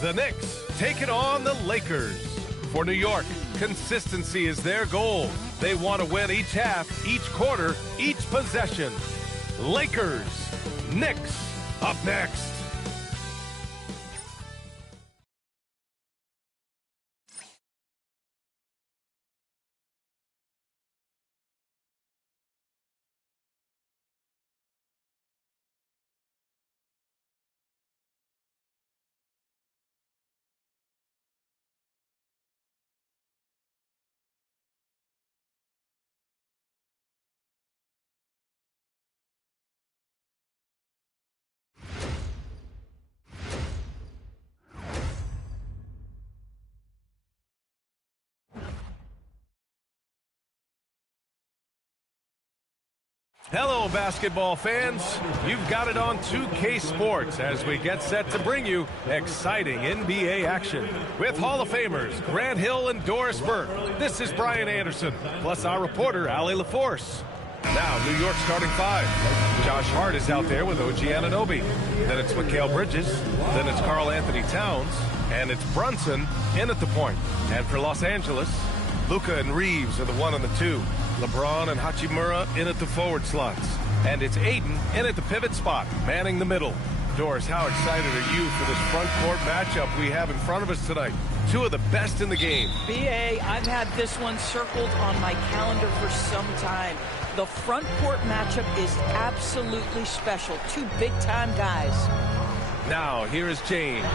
The Knicks take it on the Lakers. For New York, consistency is their goal. They want to win each half, each quarter, each possession. Lakers, Knicks, up next. Hello, basketball fans. You've got it on 2K Sports as we get set to bring you exciting NBA action. With Hall of Famers Grant Hill and Doris Burke, this is Brian Anderson, plus our reporter, Allie LaForce. Now, New York starting five. Josh Hart is out there with OG Anunoby. Then it's Mikal Bridges. Then it's Karl Anthony Towns. And it's Brunson in at the point. And for Los Angeles, Luka and Reeves are the 1 and the 2. LeBron and Hachimura in at the forward slots. And it's Aiden in at the pivot spot, manning the middle. Doris, how excited are you for this front court matchup we have in front of us tonight? Two of the best in the game. BA, I've had this one circled on my calendar for some time. The front court matchup is absolutely special. Two big-time guys. Now, here is James.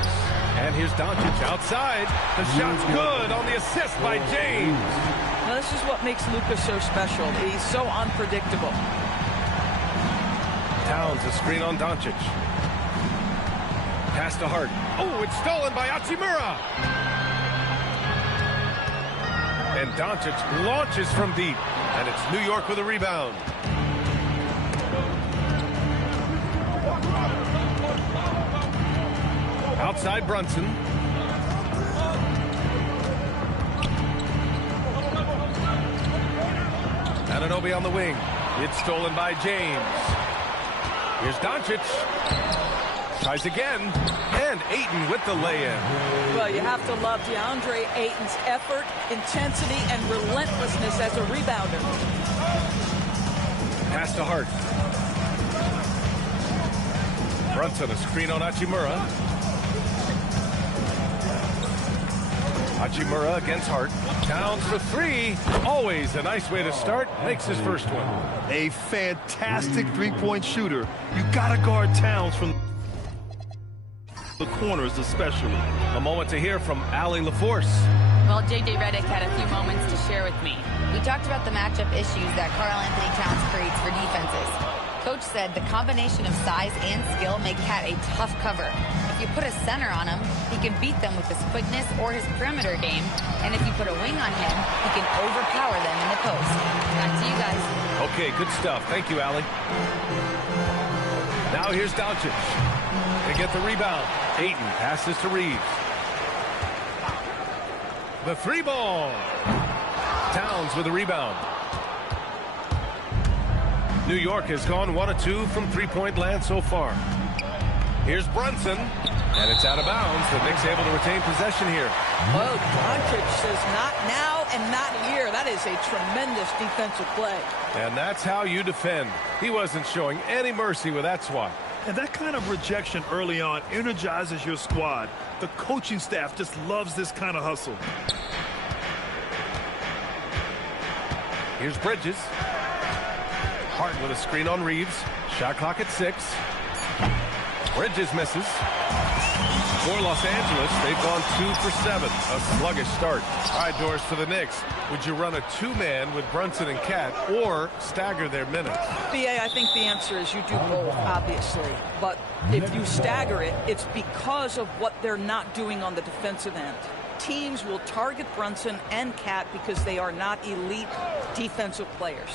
And here's Doncic outside. The shot's good on the assist by James. Now, this is what makes Luka so special. He's so unpredictable. Towns, a screen on Doncic. Pass to Hart. Oh, it's stolen by Hachimura. And Doncic launches from deep. And it's New York with a rebound. Outside Brunson. Anunoby on the wing. It's stolen by James. Here's Doncic. Tries again. And Ayton with the lay-in. Well, you have to love DeAndre Ayton's effort, intensity, and relentlessness as a rebounder. Pass to Hart. Brunson, a screen on Hachimura. Hachimura against Hart. Towns for three. Always a nice way to start. Makes his first one. A fantastic three-point shooter. You gotta guard Towns from the corners especially. A moment to hear from Allie LaForce. Well, J.J. Redick had a few moments to share with me. We talked about the matchup issues that Karl Anthony Towns creates for defenses. Coach said the combination of size and skill make Cat a tough cover. If you put a center on him, he can beat them with his quickness or his perimeter game. And if you put a wing on him, he can overpower them in the post. Back to you guys. Okay, good stuff. Thank you, Allie. Now here's Doncic. They get the rebound. Ayton passes to Reeves. The three ball. Towns with the rebound. New York has gone 1 of 2 from three-point land so far. Here's Brunson, and it's out of bounds. The Knicks able to retain possession here. Oh, Doncic says not now and not here. That is a tremendous defensive play. And that's how you defend. He wasn't showing any mercy with that swat. And that kind of rejection early on energizes your squad. The coaching staff just loves this kind of hustle. Here's Bridges. Hart with a screen on Reeves. Shot clock at 6. Bridges misses. For Los Angeles, they've gone 2 for 7. A sluggish start. All right, Doris, for the Knicks, would you run a two-man with Brunson and Cat or stagger their minutes? BA, I think the answer is you do both, obviously. But if you stagger it, it's because of what they're not doing on the defensive end. Teams will target Brunson and Cat because they are not elite defensive players.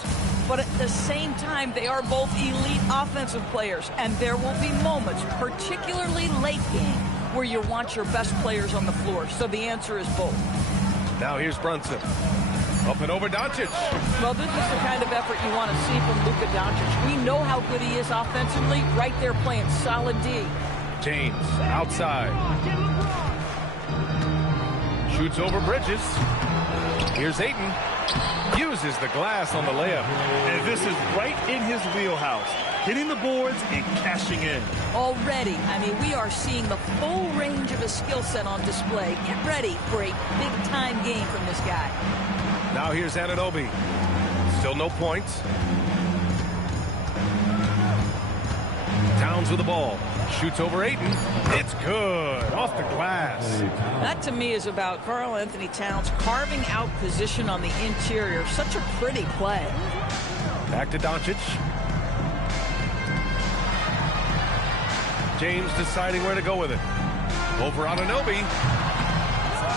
But at the same time, they are both elite offensive players. And there will be moments, particularly late game, where you want your best players on the floor. So the answer is both. Now here's Brunson. Up and over Doncic. Well, this is the kind of effort you want to see from Luka Doncic. We know how good he is offensively. Right there playing solid D. James outside. Shoots over Bridges. Here's Ayton. Uses the glass on the layup. And this is right in his wheelhouse. Hitting the boards and cashing in. Already, I mean, we are seeing the full range of his skill set on display. Get ready for a big-time game from this guy. Now here's Anunoby. Still no points. Towns with the ball. Shoots over Ayton. It's good. Off the glass. That, to me, is about Karl Anthony Towns carving out position on the interior. Such a pretty play. Back to Doncic. James deciding where to go with it. Over Anunoby.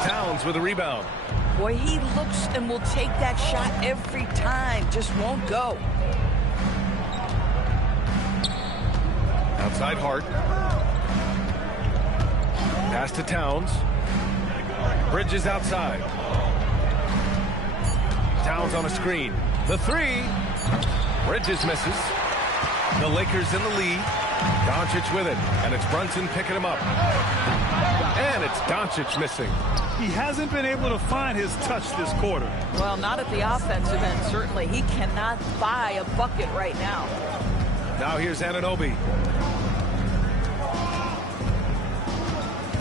Towns with a rebound. Boy, he looks and will take that shot every time. Just won't go. Outside Hart. Pass to Towns. Bridges outside. Towns on a screen. The three. Bridges misses. The Lakers in the lead. Doncic with it. And it's Brunson picking him up. And it's Doncic missing. He hasn't been able to find his touch this quarter. Well, not at the offensive end, certainly. He cannot buy a bucket right now. Now here's Anunoby.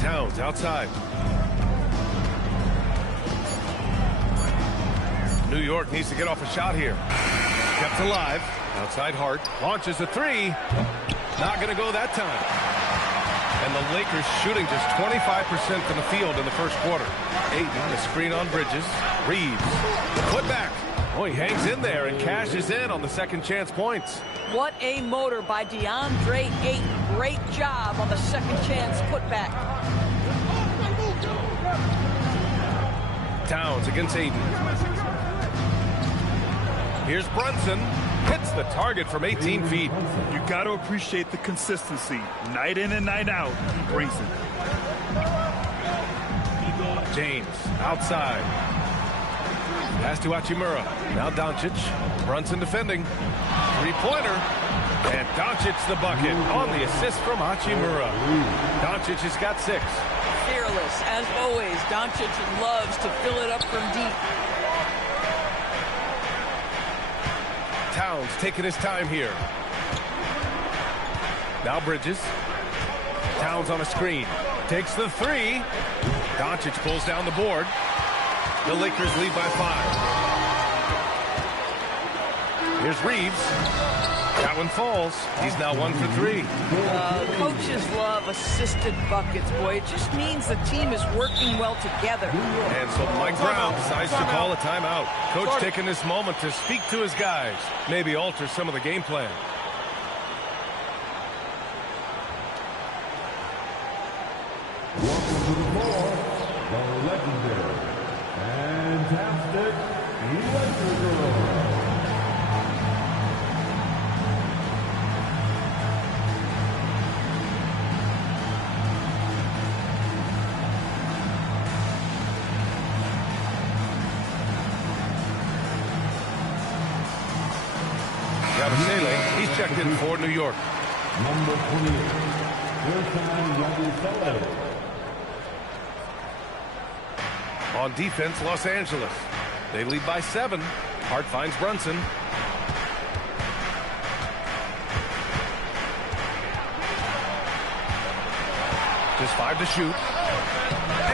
Towns outside. New York needs to get off a shot here. Kept alive. Outside Hart. Launches a three. Not going to go that time. And the Lakers shooting just 25% from the field in the first quarter. Ayton, the screen on Bridges. Reeves. The putback. Oh, he hangs in there and cashes in on the second chance points. What a motor by DeAndre Ayton. Great job on the second chance putback. Towns against Ayton. Here's Brunson. Hits the target from 18 feet. You got to appreciate the consistency. Night in and night out, he brings it. James outside. Pass to Hachimura. Now Doncic. Brunson defending. Three-pointer. And Doncic the bucket on the assist from Hachimura. Doncic has got 6. Fearless, as always. Doncic loves to fill it up from deep. Towns taking his time here. Now Bridges. Towns on a screen. Takes the three. Doncic pulls down the board. The Lakers lead by 5. Here's Reeves. That one falls. He's now 1 for 3. Coaches love assisted buckets, boy. It just means the team is working well together. And so Mike Brown decides to call a timeout. Coach taking this moment to speak to his guys. Maybe alter some of the game plan. Welcome to the floor, the legendary, fantastic Lakers. He's checked in for New York. Number 28, Yabusele. On defense, Los Angeles. They lead by 7. Hart finds Brunson. Just 5 to shoot.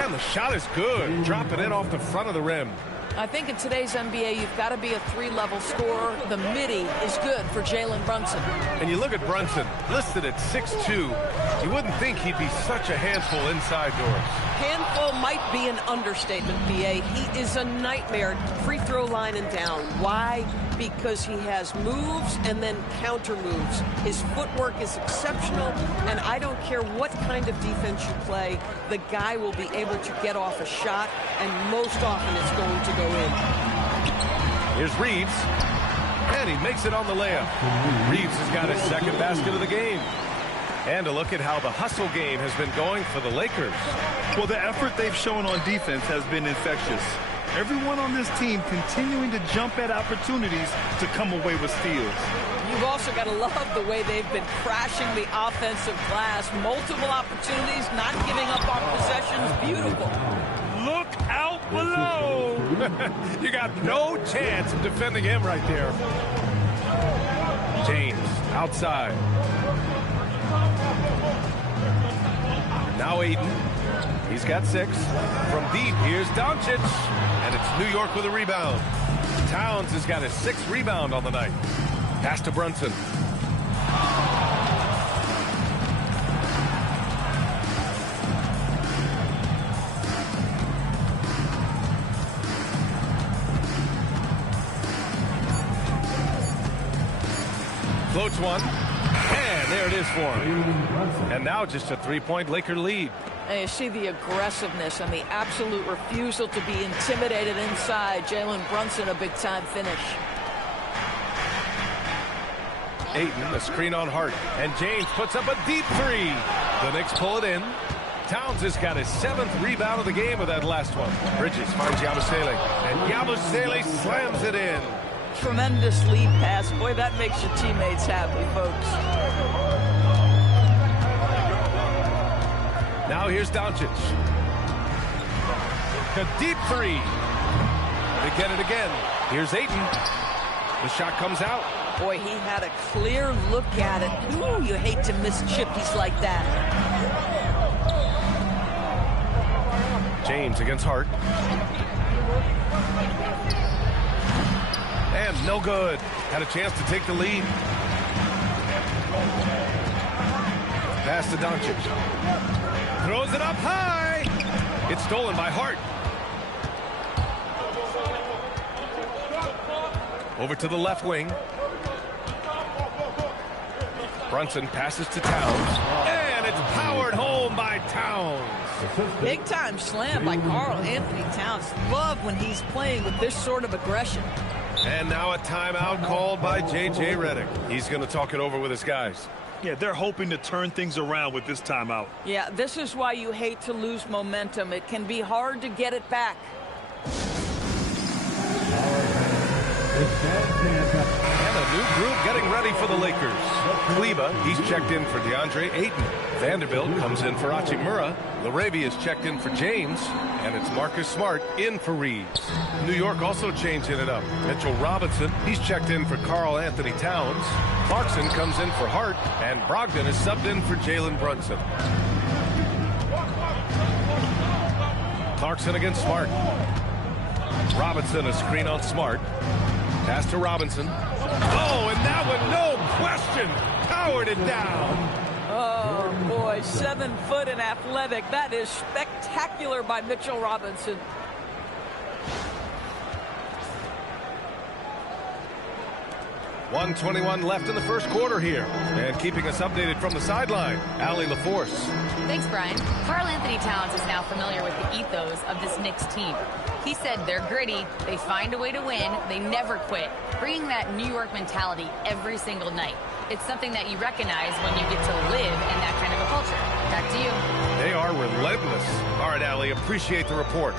And the shot is good. Dropping it off the front of the rim. I think in today's NBA, you've got to be a 3-level scorer. The midi is good for Jalen Brunson. And you look at Brunson, listed at 6'2". You wouldn't think he'd be such a handful inside doors. Handful might be an understatement, BA. He is a nightmare free throw line and down. Why? Because he has moves and then counter moves. His footwork is exceptional, and I don't care what kind of defense you play, the guy will be able to get off a shot, and most often it's going to go in. Here's Reeves, and he makes it on the layup. Reeves has got his second basket of the game. And a look at how the hustle game has been going for the Lakers. Well, the effort they've shown on defense has been infectious. Everyone on this team continuing to jump at opportunities to come away with steals. You've also got to love the way they've been crashing the offensive glass. Multiple opportunities, not giving up on possessions. Beautiful. Look out You got no chance of defending him right there. James outside. Now Aiden. He's got 6. From deep, here's Doncic. And it's New York with a rebound. Towns has got his 6th rebound on the night. Pass to Brunson. Floats one. And there it is for him. And now just a 3-point Laker lead. And you see the aggressiveness and the absolute refusal to be intimidated inside. Jalen Brunson, a big-time finish. Ayton, a screen on Hart. And James puts up a deep 3. The Knicks pull it in. Towns has got his 7th rebound of the game with that last one. Bridges finds Yabusele. And Yabusele slams it in. Tremendous lead pass. Boy, that makes your teammates happy, folks. Now here's Doncic. A deep 3. They get it again. Here's Ayton. The shot comes out. Boy, he had a clear look at it. Ooh, you hate to miss chippies like that. James against Hart. And no good. Had a chance to take the lead. Pass to Doncic. Throws it up high. It's stolen by Hart. Over to the left wing. Brunson passes to Towns. And it's powered home by Towns. Big time slam by Karl Anthony Towns. Love when he's playing with this sort of aggression. And now a timeout called by J.J. Redick. He's going to talk it over with his guys. Yeah, they're hoping to turn things around with this timeout. Yeah, this is why you hate to lose momentum. It can be hard to get it back. And a new group getting ready for the Lakers. Kleba, he's checked in for DeAndre Ayton. Vanderbilt comes in for Hachimura. Laravia is checked in for James. And it's Marcus Smart in for Reeves. New York also changing it up. Mitchell Robinson, he's checked in for Karl Anthony Towns. Clarkson comes in for Hart. And Brogdon is subbed in for Jalen Brunson. Clarkson against Smart. Robinson, a screen on Smart. Pass to Robinson. Oh, and that one, no question, powered it down. Oh, boy, 7 foot and athletic. That is spectacular by Mitchell Robinson. .121 left in the first quarter here. And keeping us updated from the sideline, Allie LaForce. Thanks, Brian. Karl Anthony Towns is now familiar with the ethos of this Knicks team. He said they're gritty, they find a way to win, they never quit, bringing that New York mentality every single night. It's something that you recognize when you get to live in that kind of a culture. Back to you. They are relentless. All right, Allie, appreciate the report.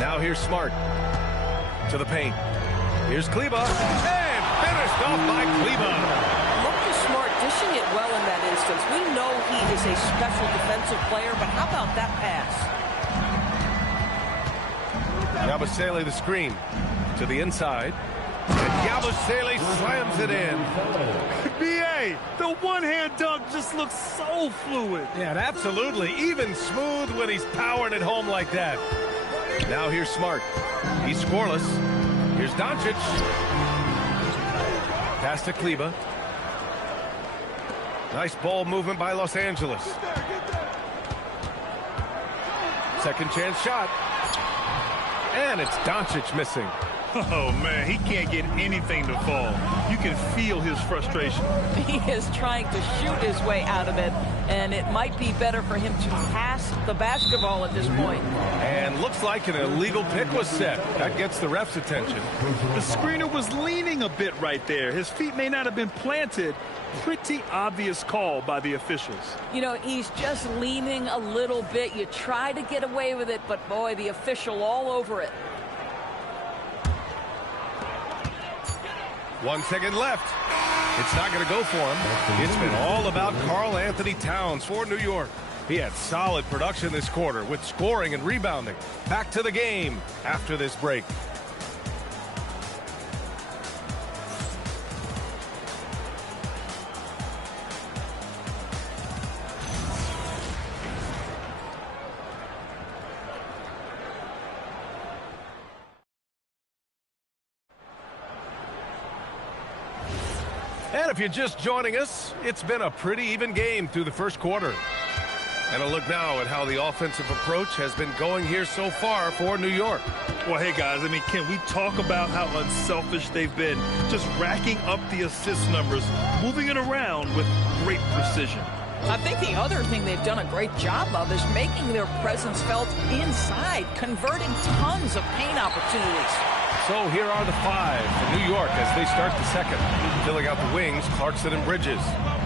Now here's Smart. To the paint. Here's Kleba. And finished off by Kleba. Marcus Smart dishing it well in that instance. We know he is a special defensive player, but how about that pass? Yabusele the screen to the inside. And Yabusele slams it in. B.A., the one-hand dunk just looks so fluid. Yeah, and absolutely. Even smooth when he's powering it home like that. Now here's Smart. He's scoreless. Here's Doncic. Pass to Kleba. Nice ball movement by Los Angeles. Second chance shot. And it's Doncic missing. Oh, man, he can't get anything to fall. You can feel his frustration. He is trying to shoot his way out of it, and it might be better for him to pass the basketball at this point. And looks like an illegal pick was set. That gets the ref's attention. The screener was leaning a bit right there. His feet may not have been planted. Pretty obvious call by the officials. You know, he's just leaning a little bit. You try to get away with it, but boy, the official all over it. 1 second left. It's not going to go for him. It's been all about Karl Anthony Towns for New York. He had solid production this quarter with scoring and rebounding. Back to the game after this break. And if you're just joining us, it's been a pretty even game through the first quarter. And a look now at how the offensive approach has been going here so far for New York. Well, hey, guys, I mean, can we talk about how unselfish they've been? Just racking up the assist numbers, moving it around with great precision. I think the other thing they've done a great job of is making their presence felt inside, converting tons of paint opportunities. So here are the 5 for New York as they start the second. Filling out the wings, Clarkson and Bridges.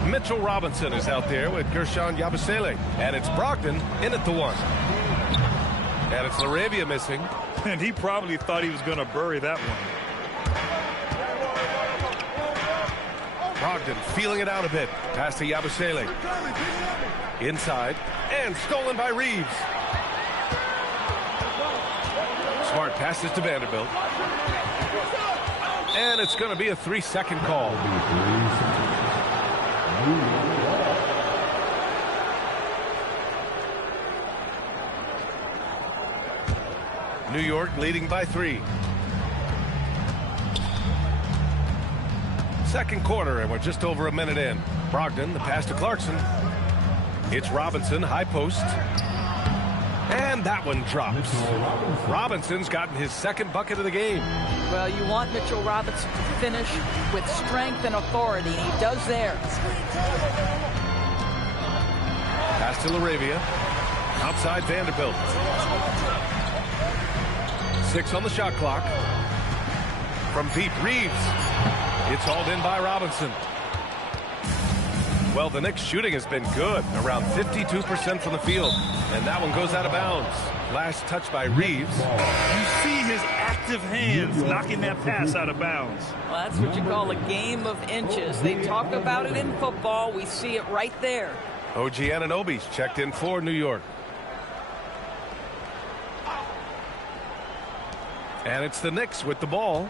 Mitchell Robinson is out there with Gershon Yabusele. And it's Brogdon in at the 1. And it's LaRavia missing. And he probably thought he was going to bury that one. Brogdon feeling it out a bit. Pass to Yabusele. Inside. And stolen by Reeves. Smart passes to Vanderbilt. And it's going to be a 3-second call. New York leading by 3. Second quarter, and we're just over a minute in. Brogdon, the pass to Clarkson. It's Robinson, high post. And that one drops. Robinson's gotten his second bucket of the game. Well, you want Mitchell Robinson to finish with strength and authority, and he does there. Pass to LaRavia. Outside Vanderbilt. 6 on the shot clock. From deep, Reeves. It's hauled in by Robinson. Well, the Knicks shooting has been good, around 52% from the field. And that one goes out of bounds. Last touch by Reeves. You see his active hands knocking that pass out of bounds. Well, that's what you call a game of inches. They talk about it in football. We see it right there. OG Anunoby's checked in for New York. And it's the Knicks with the ball.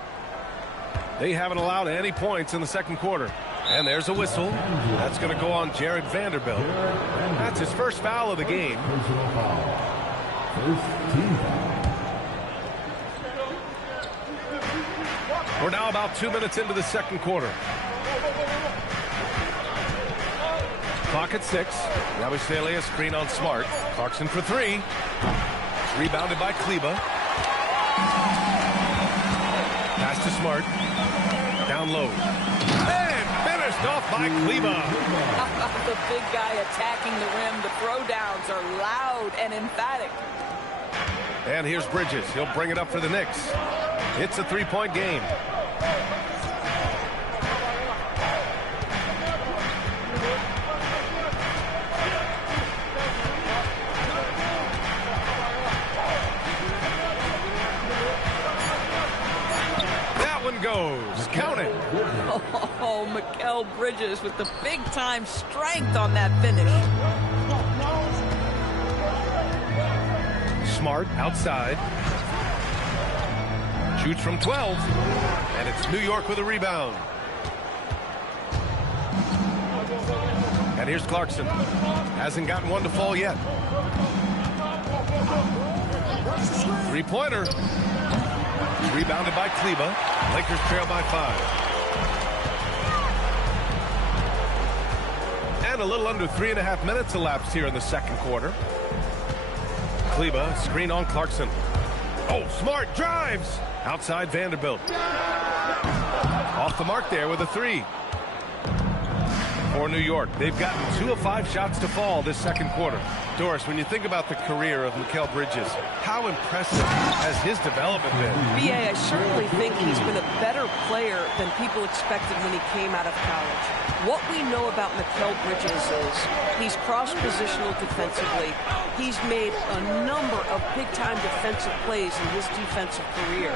They haven't allowed any points in the second quarter. And there's a whistle. That's going to go on Jared Vanderbilt. That's his first foul of the game. We're now about 2 minutes into the second quarter. Clock at 6. Yabusele a screen on Smart. Clarkson for 3. Rebounded by Kleba. Pass to Smart. Down low. Off by Kleba. The big guy attacking the rim. The throwdowns are loud and emphatic. And here's Bridges. He'll bring it up for the Knicks. It's a 3-point game. That one goes. Count it. Oh, Mikal Bridges with the big-time strength on that finish. Smart outside. Shoots from 12. And it's New York with a rebound. And here's Clarkson. Hasn't gotten one to fall yet. 3-pointer. Rebounded by Kleba. Lakers trail by 5. And a little under 3.5 minutes elapsed here in the second quarter. Kleba, screen on Clarkson. Oh, Smart drives. Outside Vanderbilt. Off the mark there with a 3. For New York, they've gotten 2 of 5 shots to fall this second quarter. Doris, when you think about the career of Mikal Bridges, how impressive has his development been? B.A., I certainly think he's been a better player than people expected when he came out of college. What we know about Mikal Bridges is he's cross-positional defensively. He's made a number of big-time defensive plays in his defensive career.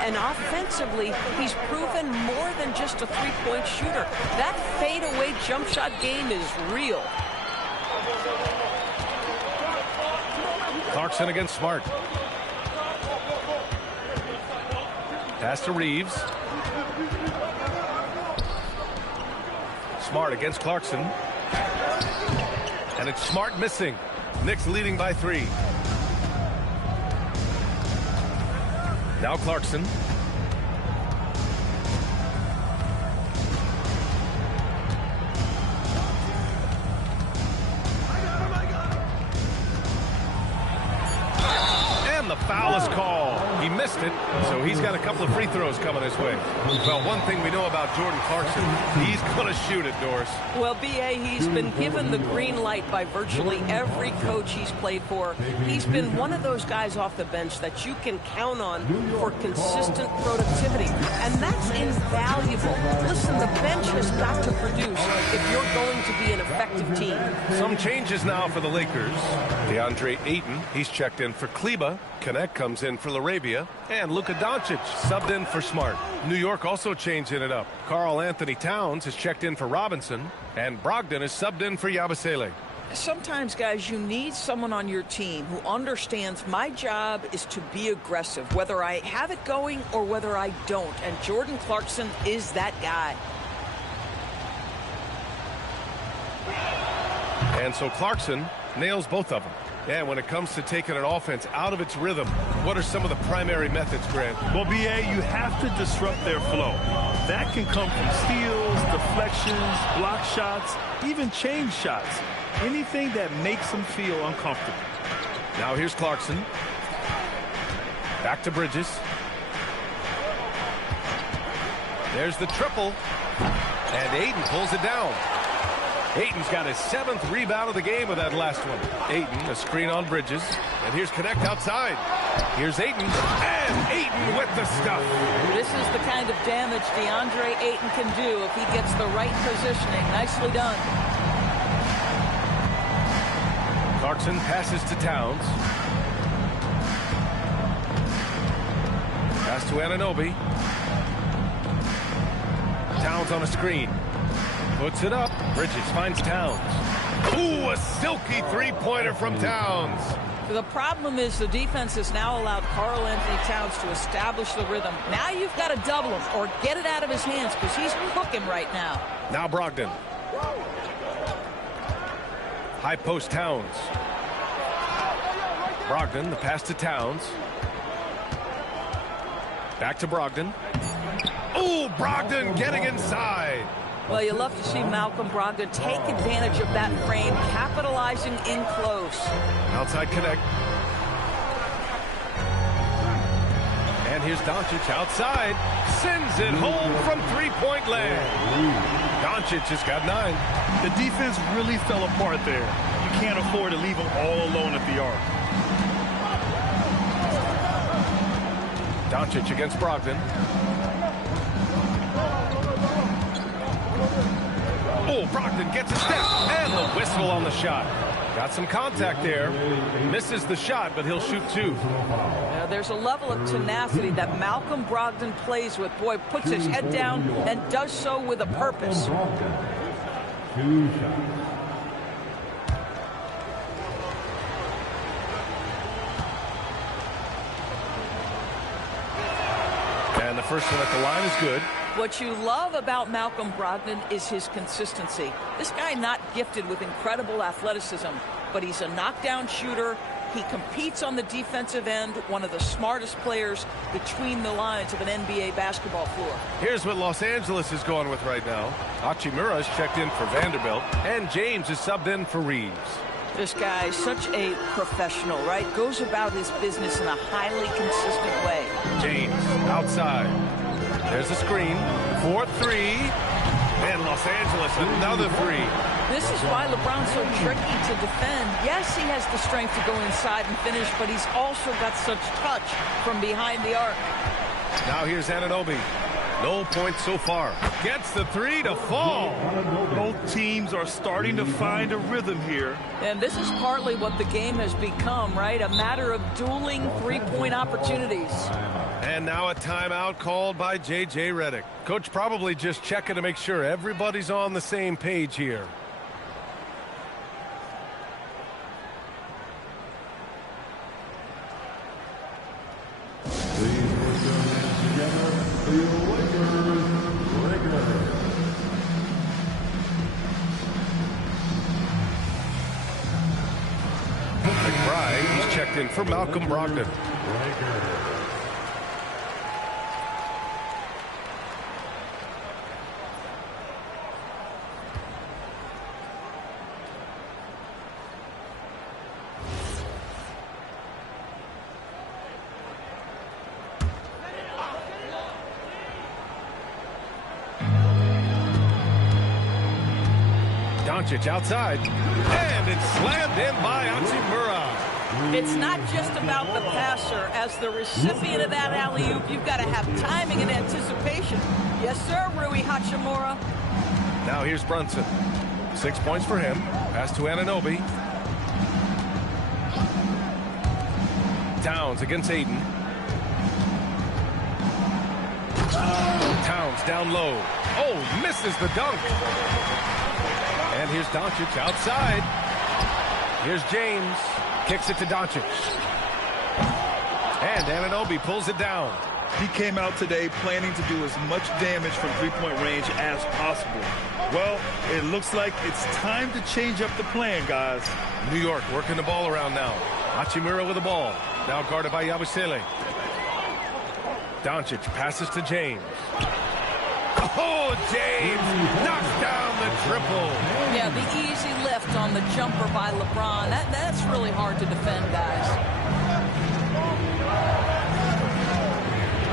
And offensively, he's proven more than just a three-point shooter. That fadeaway jump shot game is real. Clarkson against Smart. Pass to Reeves. Smart against Clarkson. And it's Smart missing. Knicks leading by 3. Now Clarkson. And the foul is called. He missed it, so he's got a couple of free throws coming his way. Well, one thing we know about Jordan Clarkson, he's going to shoot it, Doris. Well, B.A., he's been given the green light by virtually every coach he's played for. He's been one of those guys off the bench that you can count on for consistent productivity, and that's invaluable. Listen, the bench has got to produce if you're going to be an effective team. Some changes now for the Lakers. DeAndre Ayton, he's checked in for Kleba. Connect comes in for LaRavia. And Luka Doncic subbed in for Smart. New York also changing it up. Karl Anthony Towns is checked in for Robinson. And Brogdon is subbed in for Yabusele. Sometimes, guys, you need someone on your team who understands my job is to be aggressive, whether I have it going or whether I don't. And Jordan Clarkson is that guy. And so Clarkson nails both of them. And when it comes to taking an offense out of its rhythm, what are some of the primary methods, Grant? Well, B.A., you have to disrupt their flow. That can come from steals, deflections, block shots, even change shots. Anything that makes them feel uncomfortable. Now here's Clarkson. Back to Bridges. There's the triple. And Ayton pulls it down. Ayton's got his 7th rebound of the game with that last one. Ayton, a screen on Bridges. And here's Connect outside. Here's Ayton. And Ayton with the stuff. This is the kind of damage DeAndre Ayton can do if he gets the right positioning. Nicely done. Clarkson passes to Towns. Pass to Anunoby. Towns on a screen. Puts it up. Bridges finds Towns. Ooh, a silky three-pointer from Towns. The problem is the defense has now allowed Karl Anthony Towns to establish the rhythm. Now you've got to double him or get it out of his hands because he's cooking right now. Now Brogdon. High post Towns. Brogdon, the pass to Towns. Back to Brogdon. Ooh, Brogdon getting inside. Well, you love to see Malcolm Brogdon take advantage of that frame, capitalizing in close. Outside Connect. And here's Doncic outside. Sends it home from three-point land. Doncic has got 9. The defense really fell apart there. You can't afford to leave them all alone at the arc. Doncic against Brogdon. Oh, Brogdon gets a step, and the whistle on the shot. Got some contact there. Misses the shot, but he'll shoot 2. Now, there's a level of tenacity that Malcolm Brogdon plays with. Boy, puts his head down and does so with a purpose. 2 shots. And the first one at the line is good. What you love about Malcolm Brogdon is his consistency. This guy not gifted with incredible athleticism, but he's a knockdown shooter. He competes on the defensive end, one of the smartest players between the lines of an NBA basketball floor. Here's what Los Angeles is going with right now. Hachimura's checked in for Vanderbilt, and James is subbed in for Reeves. This guy is such a professional, right? Goes about his business in a highly consistent way. James outside. There's a screen. 4-3. And Los Angeles another 3. This is why LeBron's so tricky to defend. Yes, he has the strength to go inside and finish, but he's also got such touch from behind the arc. Now here's Anunoby. No points so far. Gets the 3 to fall. Both teams are starting to find a rhythm here. And this is partly what the game has become, right? A matter of dueling three-point opportunities. And now a timeout called by J.J. Redick. Coach probably just checking to make sure everybody's on the same page here. McBride, he's checked in for Malcolm Brogdon. Doncic outside, and it's slammed in by Hachimura. It's not just about the passer. As the recipient of that alley-oop, you've got to have timing and anticipation. Yes, sir, Rui Hachimura. Now here's Brunson. 6 points for him. Pass to Anunoby. Towns against Aiden. Towns down low. Oh, misses the dunk. And here's Doncic outside. Here's James. Kicks it to Doncic. And Anunoby pulls it down. He came out today planning to do as much damage from three-point range as possible. Well, it looks like it's time to change up the plan, guys. New York working the ball around now. Hachimura with the ball. Now guarded by Yabusele. Doncic passes to James. Oh, James knocks down the triple. Yeah, the easy lift on the jumper by LeBron. That's really hard to defend, guys.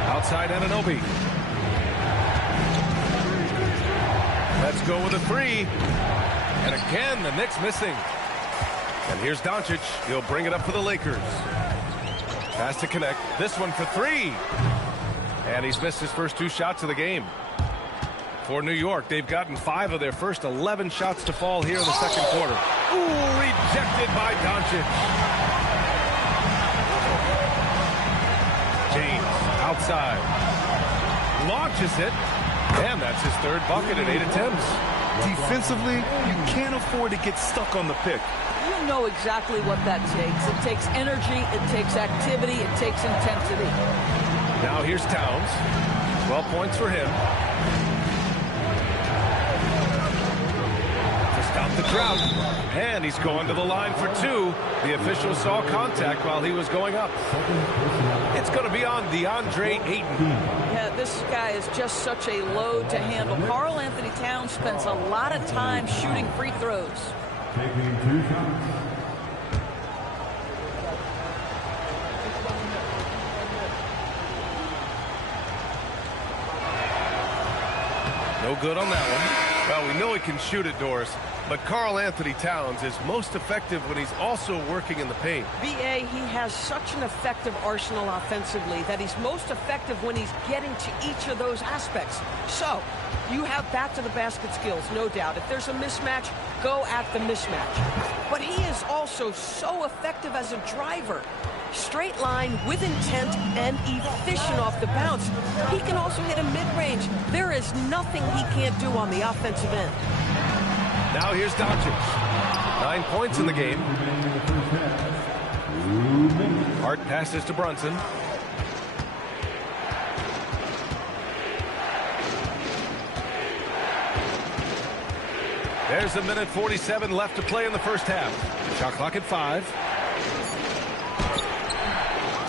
Outside Anunoby. Let's go with a three. And again, the Knicks missing. And here's Doncic. He'll bring it up for the Lakers. Pass to connect. This one for three. And he's missed his first 2 shots of the game. For New York, they've gotten 5 of their first 11 shots to fall here in the second quarter. Ooh, rejected by Doncic. James outside. Launches it. And that's his 3rd bucket in 8 attempts. Defensively, you can't afford to get stuck on the pick. You know exactly what that takes. It takes energy, it takes activity, it takes intensity. Now here's Towns. 12 points for him. To stop the drought. And he's going to the line for 2. The official saw contact while he was going up. It's going to be on DeAndre Ayton. Yeah, this guy is just such a load to handle. Karl Anthony Towns spends a lot of time shooting free throws. Taking 2 shots. No good on that one. Well, we know he can shoot it, Doris, but Karl Anthony Towns is most effective when he's also working in the paint. B.A., he has such an effective arsenal offensively that he's most effective when he's getting to each of those aspects. So, you have back-to-the-basket skills, no doubt. If there's a mismatch, go at the mismatch. But he is also so effective as a driver. Straight line with intent and efficient off the bounce. He can also hit a mid-range. There is nothing he can't do on the offensive end. Now here's Doncic. 9 points in the game. Hart passes to Brunson. There's 1:47 left to play in the first half. Shot clock at 5.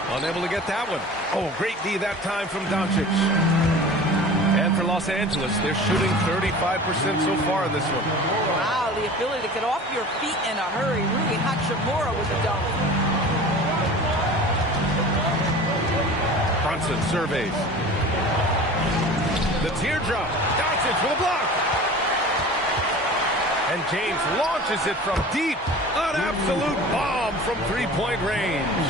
Unable to get that one. Oh, great D that time from Doncic. And for Los Angeles, they're shooting 35% so far in this one. Wow, the ability to get off your feet in a hurry. Rui Hachimura with the dunk. Brunson surveys. The teardrop. Doncic with a block. And James launches it from deep. An absolute bomb from three-point range.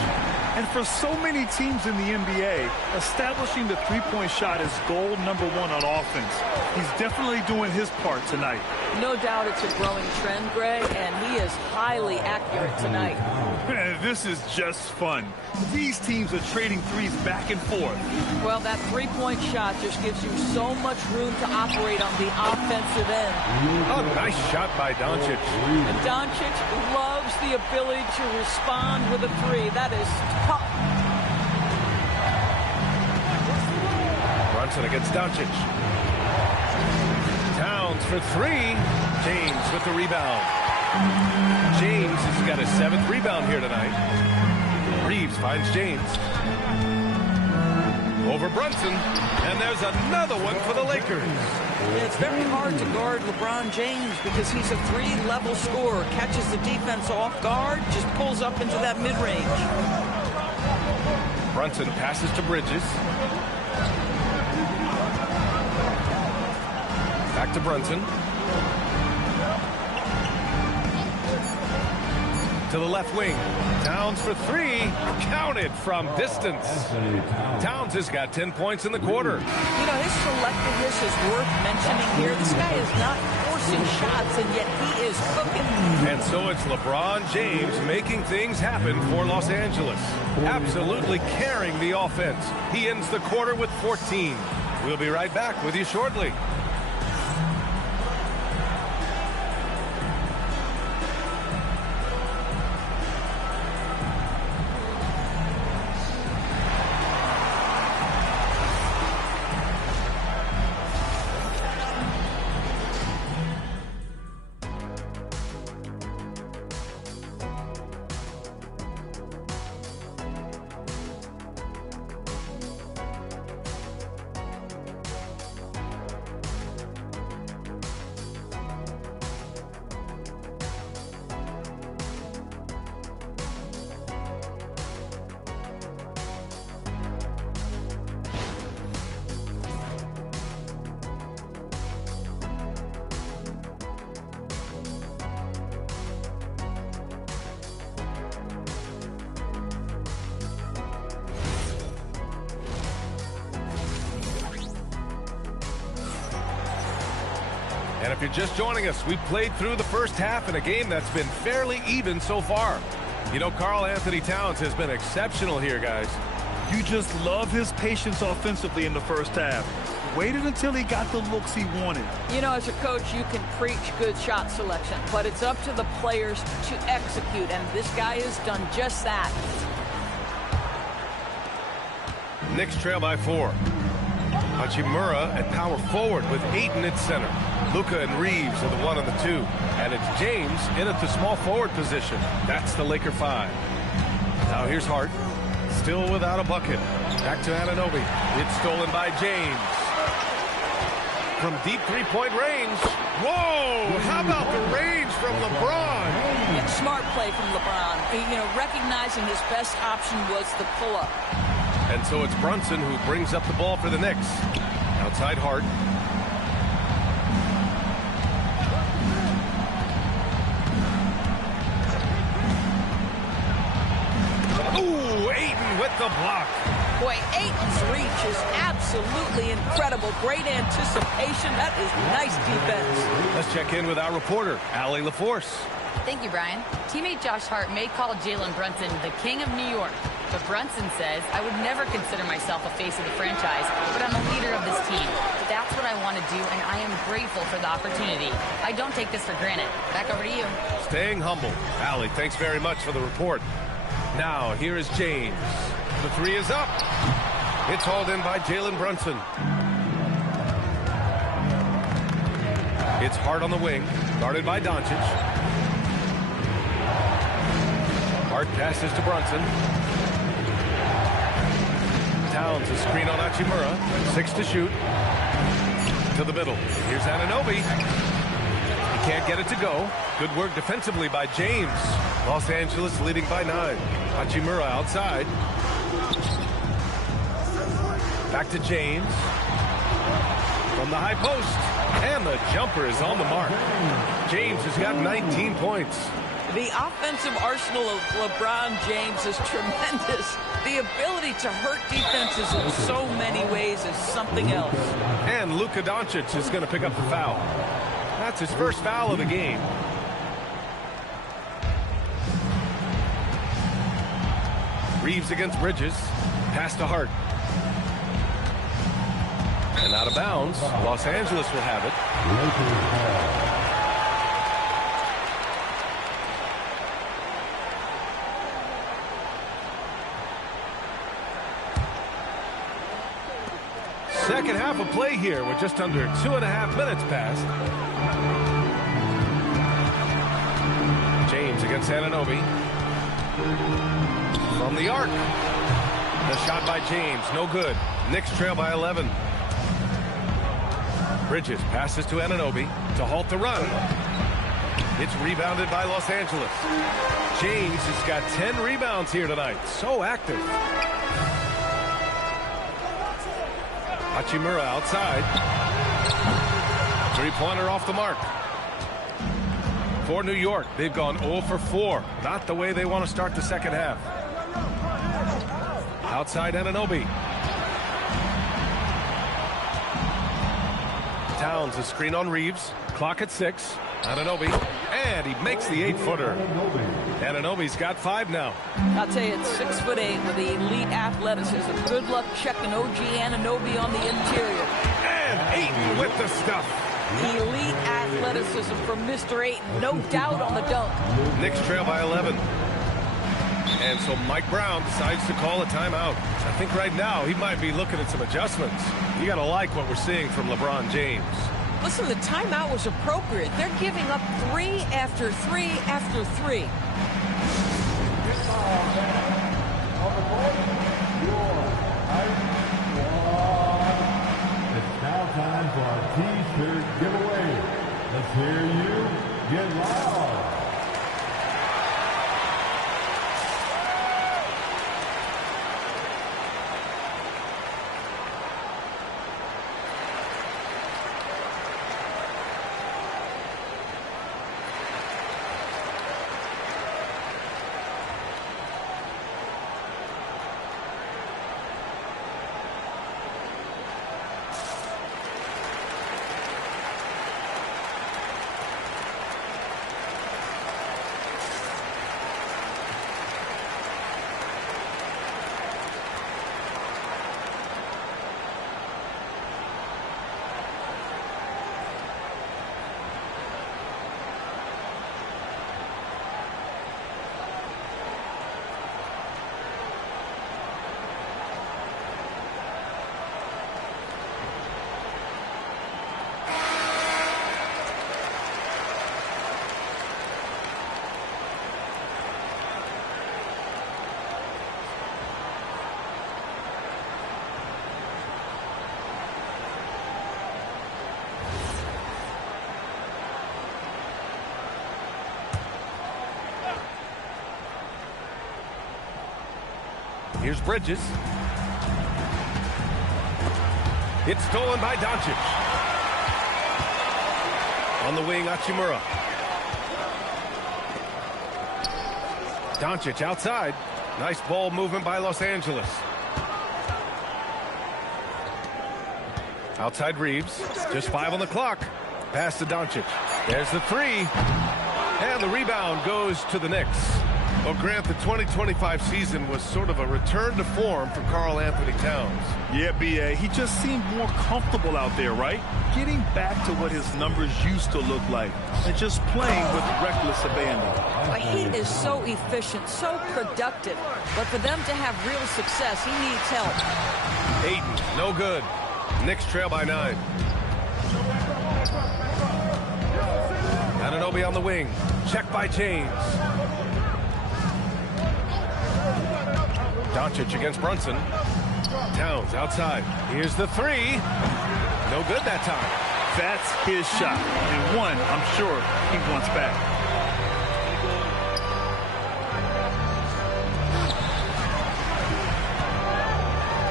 And for so many teams in the NBA, establishing the three-point shot is goal number 1 on offense. He's definitely doing his part tonight. No doubt it's a growing trend, Greg, and he is highly accurate tonight. This is just fun. These teams are trading threes back and forth. Well, that three-point shot just gives you so much room to operate on the offensive end. Oh, nice shot by Doncic. And Doncic loves the ability to respond with a three. That is tough. Brunson against Doncic. Towns for three. James with the rebound. James has got his 7th rebound here tonight. Reeves finds James. Over Brunson. And there's another one for the Lakers. Yeah, it's very hard to guard LeBron James because he's a 3-level scorer. Catches the defense off guard, just pulls up into that mid-range. Brunson passes to Bridges. Back to Brunson. To the left wing. Towns for three. Counted from distance. Towns has got 10 points in the quarter. You know, his selectiveness is worth mentioning here. This guy is not forcing shots, and yet he is cooking. And so it's LeBron James making things happen for Los Angeles. Absolutely carrying the offense. He ends the quarter with 14. We'll be right back with you shortly. And if you're just joining us, we played through the first half in a game that's been fairly even so far. You know, Karl Anthony Towns has been exceptional here, guys. You just love his patience offensively in the first half. Waited until he got the looks he wanted. You know, as a coach, you can preach good shot selection, but it's up to the players to execute, and this guy has done just that. Knicks trail by 4. Hachimura at power forward with Ayton at center. Luka and Reeves are the 1 and the 2. And it's James in at the small forward position. That's the Laker 5. Now here's Hart. Still without a bucket. Back to Anunoby. It's stolen by James. From deep three-point range. Whoa! How about the range from LeBron? Yeah, smart play from LeBron. You know, recognizing his best option was the pull-up. And so it's Brunson who brings up the ball for the Knicks. Outside Hart. Ooh, Ayton with the block. Boy, Ayton's reach is absolutely incredible. Great anticipation. That is nice defense. Let's check in with our reporter, Allie LaForce. Thank you, Brian. Teammate Josh Hart may call Jalen Brunson the king of New York, but Brunson says, I would never consider myself a face of the franchise, but I'm a leader of this team. That's what I want to do, and I am grateful for the opportunity. I don't take this for granted. Back over to you. Staying humble. Allie, thanks very much for the report. Now, here is James. The three is up. It's hauled in by Jalen Brunson. It's Hart on the wing, guarded by Doncic. Hart passes to Brunson. Towns a screen on Hachimura. 6 to shoot. To the middle. Here's Anunoby. He can't get it to go. Good work defensively by James. Los Angeles leading by 9. Hachimura outside. Back to James. From the high post. And the jumper is on the mark. James has got 19 points. The offensive arsenal of LeBron James is tremendous. The ability to hurt defenses in so many ways is something else. And Luka Doncic is going to pick up the foul. That's his first foul of the game. Reeves against Bridges. Pass to Hart. And out of bounds. Los Angeles will have it. Second half of play here with just under 2.5 minutes passed. James against Anunoby. From the arc. The shot by James, no good. Knicks trail by 11. Bridges passes to Anunoby to halt the run. It's rebounded by Los Angeles. James has got 10 rebounds here tonight. So active. Hachimura outside. Three-pointer off the mark. For New York, they've gone 0 for 4. Not the way they want to start the second half. Outside Anunoby. Towns a screen on Reeves. Clock at 6. Anunoby. And he makes the 8-footer. Anunoby's got 5 now. I'll tell you, it's 6'8" with the elite athleticism. Good luck checking OG Anunoby on the interior. And Ayton with the stuff. Elite athleticism from Mr. Ayton. No doubt on the dunk. Knicks trail by 11. And so Mike Brown decides to call a timeout. I think right now he might be looking at some adjustments. You got to like what we're seeing from LeBron James. Listen, the timeout was appropriate. They're giving up 3 after 3 after 3. It's now time for our T-shirt giveaway. Let's hear you get loud. Here's Bridges. It's stolen by Doncic. On the wing, Hachimura. Doncic outside. Nice ball movement by Los Angeles. Outside Reeves. Just 5 on the clock. Pass to Doncic. There's the 3. And the rebound goes to the Knicks. Well, Grant, the 2025 season was sort of a return to form for Karl Anthony Towns. Yeah, B.A. He just seemed more comfortable out there, right? Getting back to what his numbers used to look like and just playing with reckless abandon. He is so efficient, so productive. But for them to have real success, he needs help. Ayton, no good. Knicks trail by 9. Anunoby on the wing. Check by James. Doncic against Brunson. Towns outside. Here's the 3. No good that time. That's his shot. And one, I'm sure he wants back.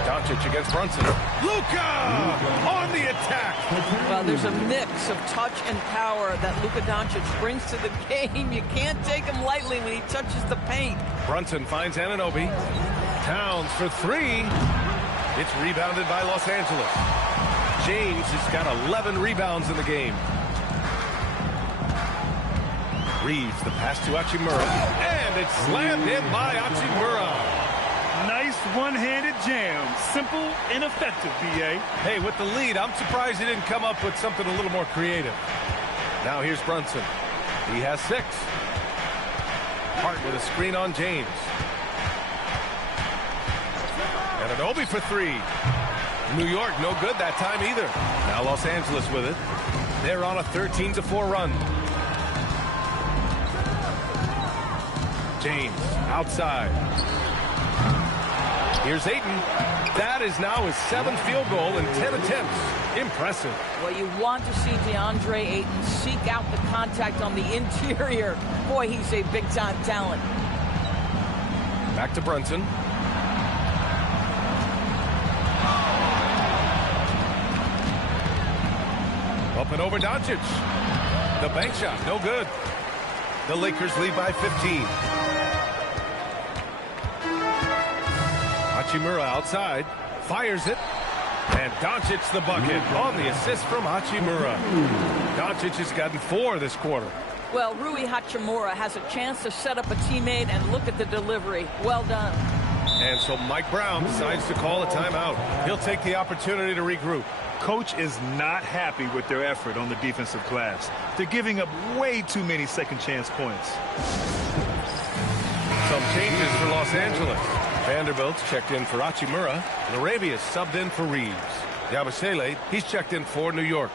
Doncic against Brunson. Luka on the attack. Well, there's a mix of touch and power that Luka Doncic brings to the game. You can't take him lightly when he touches the paint. Brunson finds Anunoby. Towns for 3. It's rebounded by Los Angeles. James has got 11 rebounds in the game. Reeves, the pass to Hachimura. And it's slammed in by Hachimura. Nice one-handed jam. Simple and effective, B.A. Hey, with the lead, I'm surprised he didn't come up with something a little more creative. Now here's Brunson. He has 6. Hart with a screen on James. Anunoby for 3. New York, no good that time either. Now Los Angeles with it. They're on a 13-4 run. James outside. Here's Ayton. That is now his 7th field goal in 10 attempts. Impressive. Well, you want to see DeAndre Ayton seek out the contact on the interior. Boy, he's a big-time talent. Back to Brunson. Up and over Doncic. The bank shot, no good. The Lakers lead by 15. Hachimura outside, fires it, and Doncic the bucket on the assist from Hachimura. Doncic has gotten 4 this quarter. Well, Rui Hachimura has a chance to set up a teammate, and look at the delivery. Well done. And so Mike Brown decides to call a timeout. He'll take the opportunity to regroup. Coach is not happy with their effort on the defensive glass. They're giving up way too many second chance points. Some changes for Los Angeles. Vanderbilt's checked in for Hachimura. Larabia's subbed in for Reeves. Yabusele, he's checked in for New York.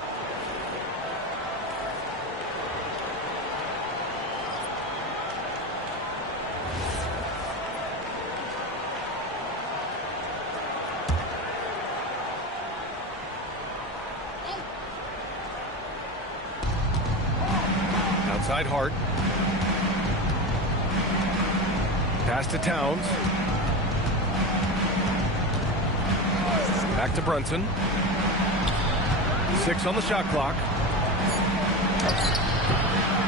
Outside Hart. Pass to Towns. Back to Brunson. 6 on the shot clock.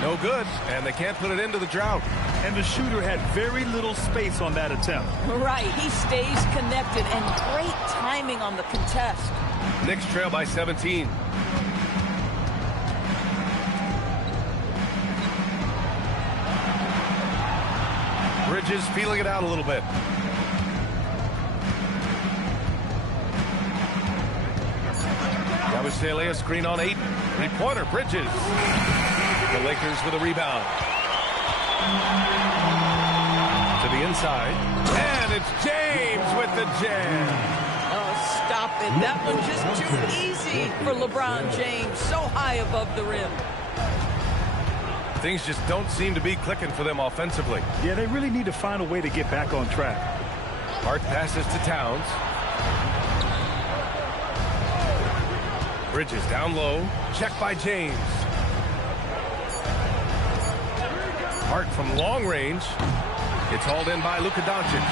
No good, and they can't put it into the drought. And the shooter had very little space on that attempt. Right, he stays connected, and great timing on the contest. Knicks trail by 17. Bridges feeling it out a little bit. Yabusele, a screen on 8. Three-pointer, Bridges. The Lakers with a rebound. To the inside. And it's James with the jam. Oh, stop it. That one's just too easy for LeBron James. So high above the rim. Things just don't seem to be clicking for them offensively. Yeah, they really need to find a way to get back on track. Hart passes to Towns. Bridges down low. Checked by James. Hart from long range. It's hauled in by Luka Doncic.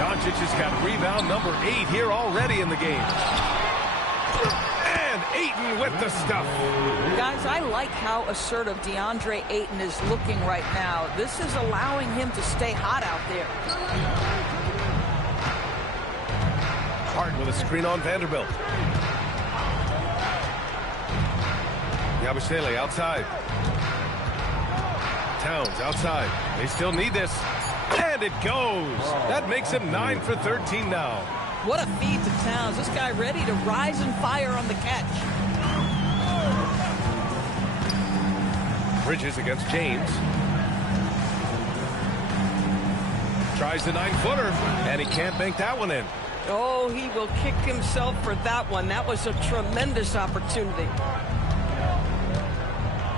Doncic has got rebound number 8 here already in the game. And Ayton with the stuff. Guys, I like how assertive DeAndre Ayton is looking right now. This is allowing him to stay hot out there. Hart with a screen on Vanderbilt. Yabusele outside. Towns outside. They still need this. And it goes. That makes him 9 for 13 now. What a feed to Towns. This guy ready to rise and fire on the catch. Bridges against James. Tries the 9-footer, and he can't bank that one in. Oh, he will kick himself for that one. That was a tremendous opportunity.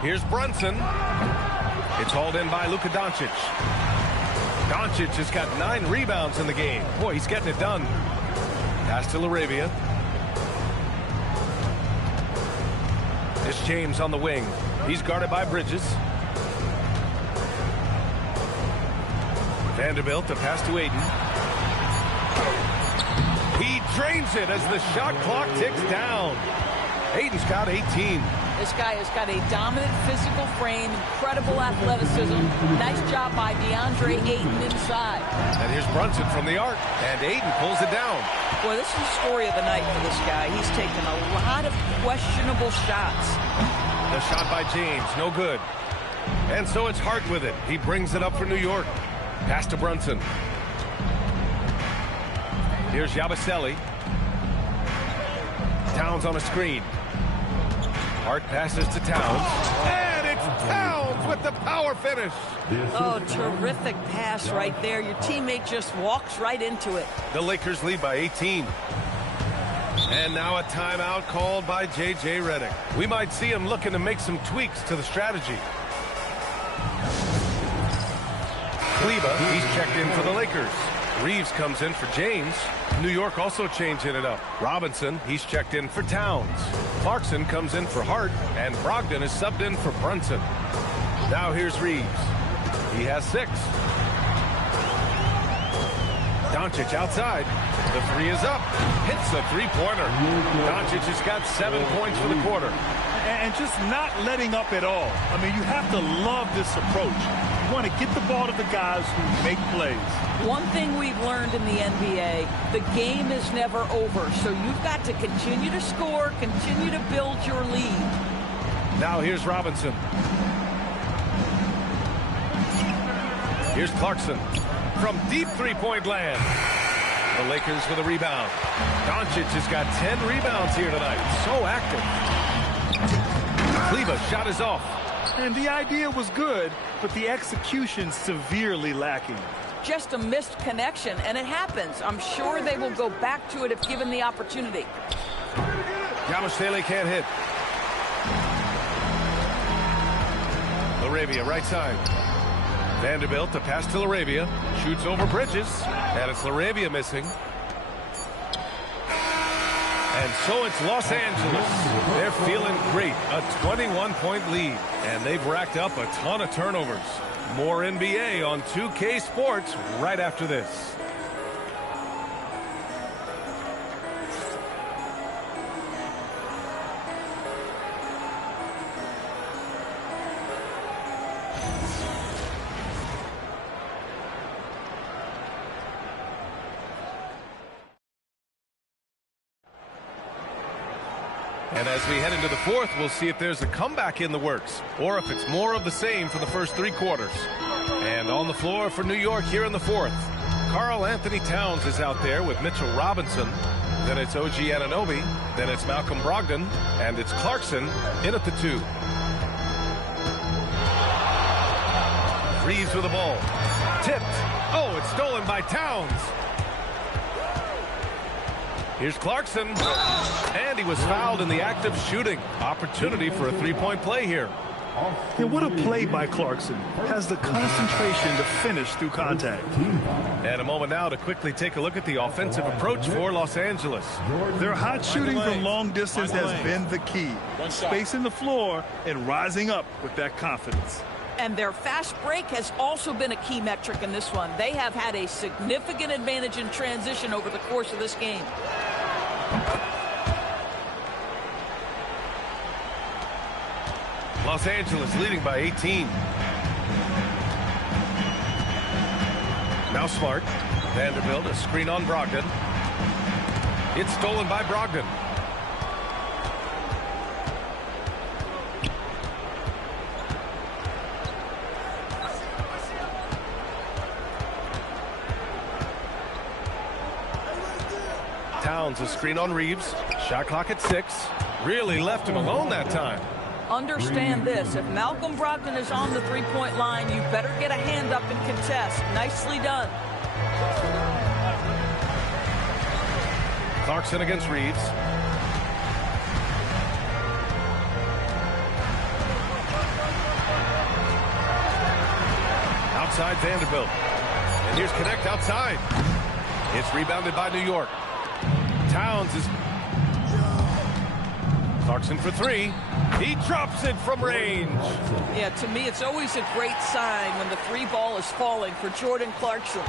Here's Brunson. It's hauled in by Luka Doncic. Doncic has got 9 rebounds in the game. Boy, he's getting it done. Pass to Laravia. It's James on the wing. He's guarded by Bridges. Vanderbilt, the pass to Ayton. He drains it as the shot clock ticks down. Ayton's got 18. This guy has got a dominant physical frame, incredible athleticism. Nice job by DeAndre Ayton inside. And here's Brunson from the arc, and Ayton pulls it down. Boy, this is the story of the night for this guy. He's taken a lot of questionable shots. The shot by James, no good. And so it's Hart with it. He brings it up for New York. Pass to Brunson. Here's Yabusele. Towns on a screen. Hart passes to Towns. And it's Towns with the power finish. Oh, terrific pass right there. Your teammate just walks right into it. The Lakers lead by 18. And now a timeout called by J.J. Redick. We might see him looking to make some tweaks to the strategy. Kleba, he's checked in for the Lakers. Reeves comes in for James. New York also changing it up. Robinson, he's checked in for Towns. Clarkson comes in for Hart, and Brogdon is subbed in for Brunson. Now here's Reeves. He has 6. Doncic outside. The 3 is up. Hits a three-pointer. Doncic has got 7 points for the quarter. And just not letting up at all. I mean, you have to love this approach. You want to get the ball to the guys who make plays. One thing we've learned in the NBA, the game is never over. So you've got to continue to score, continue to build your lead. Now here's Robinson. Here's Clarkson from deep three-point land. The Lakers with a rebound. Doncic has got 10 rebounds here tonight. So active. Kleba shot is off. And the idea was good, but the execution severely lacking. Just a missed connection, and it happens. I'm sure they will go back to it if given the opportunity. Yamashita can't hit. Laravia right side. Vanderbilt to pass to Laravia. Shoots over Bridges. And it's Laravia missing. And so it's Los Angeles. They're feeling great. A 21-point lead. And they've racked up a ton of turnovers. More NBA on 2K Sports right after this. And as we head into the fourth, we'll see if there's a comeback in the works or if it's more of the same for the first 3 quarters. And on the floor for New York here in the fourth, Karl Anthony Towns is out there with Mitchell Robinson. Then it's OG Anunoby. Then it's Malcolm Brogdon. And it's Clarkson in at the 2. Reeves with the ball. Tipped. Oh, it's stolen by Towns. Here's Clarkson, and he was fouled in the act of shooting. Opportunity for a 3-point play here. And what a play by Clarkson. Has the concentration to finish through contact. And a moment now to quickly take a look at the offensive approach for Los Angeles. Their hot shooting from long distance has been the key. Spacing the floor and rising up with that confidence. And their fast break has also been a key metric in this one. They have had a significant advantage in transition over the course of this game. Los Angeles leading by 18. Now Smart. Vanderbilt, a screen on Brogdon. It's stolen by Brogdon. Towns, a screen on Reeves. Shot clock at 6. Really left him alone that time. Understand this. If Malcolm Brogdon is on the 3-point line, you better get a hand up and contest. Nicely done. Clarkson against Reeves. Outside Vanderbilt. And here's Connect outside. It's rebounded by New York. Towns is... Clarkson for 3. He drops it from range. Yeah, to me, it's always a great sign when the 3 ball is falling for Jordan Clarkson.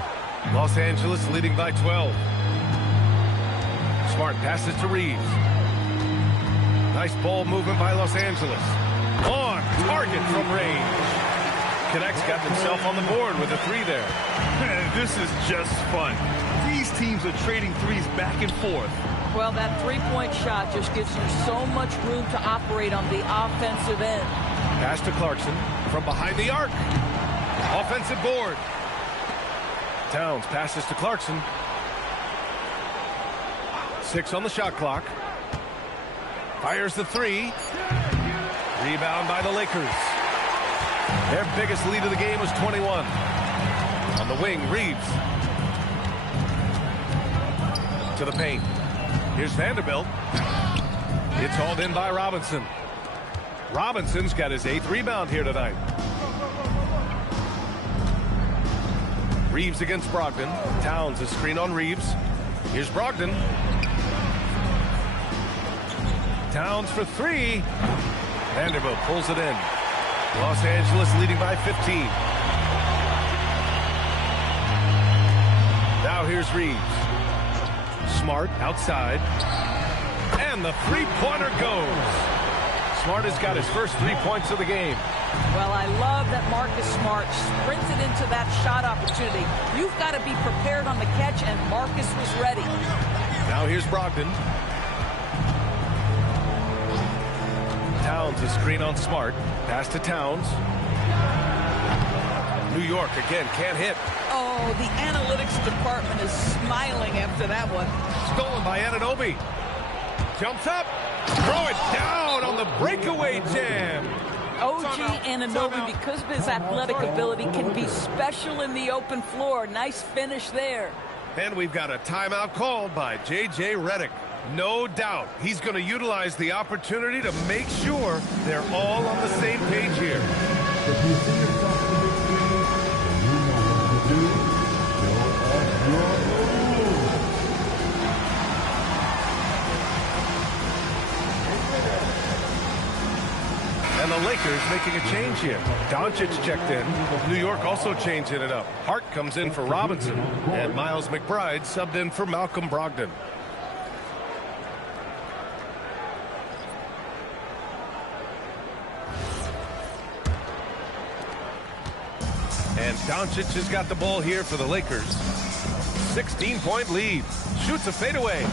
Los Angeles leading by 12. Smart passes to Reeves. Nice ball movement by Los Angeles. On target from range. Connect's got himself on the board with a 3 there. This is just fun. These teams are trading threes back and forth. Well, that 3-point shot just gives you so much room to operate on the offensive end. Pass to Clarkson from behind the arc. Offensive board. Towns passes to Clarkson. 6 on the shot clock. Fires the 3. Rebound by the Lakers. Their biggest lead of the game was 21. On the wing, Reeves. To the paint. Here's Vanderbilt. It's hauled in by Robinson. Robinson's got his 8th rebound here tonight. Reeves against Brogdon. Towns a screen on Reeves. Here's Brogdon. Towns for 3. Vanderbilt pulls it in. Los Angeles leading by 15. Now here's Reeves. Smart outside. And the three-pointer goes. Smart has got his first 3 points of the game. Well, I love that Marcus Smart sprinted into that shot opportunity. You've got to be prepared on the catch, and Marcus was ready. Now here's Brogdon. Towns a screen on Smart. Pass to Towns. New York again can't hit. Oh, the analytics department is smiling after that one. Stolen by Anunoby. Jumps up. Throw it down on the breakaway jam. OG Anunoby, because of his athletic ability, can be special in the open floor. Nice finish there. And we've got a timeout called by J.J. Redick. No doubt he's going to utilize the opportunity to make sure they're all on the same page here. If you see yourself on the big screen and you know what to do, show us your rules. And the Lakers making a change here. Doncic checked in. New York also changing it up. Hart comes in for Robinson. And Miles McBride subbed in for Malcolm Brogdon. And Doncic has got the ball here for the Lakers. 16-point lead. Shoots a fadeaway.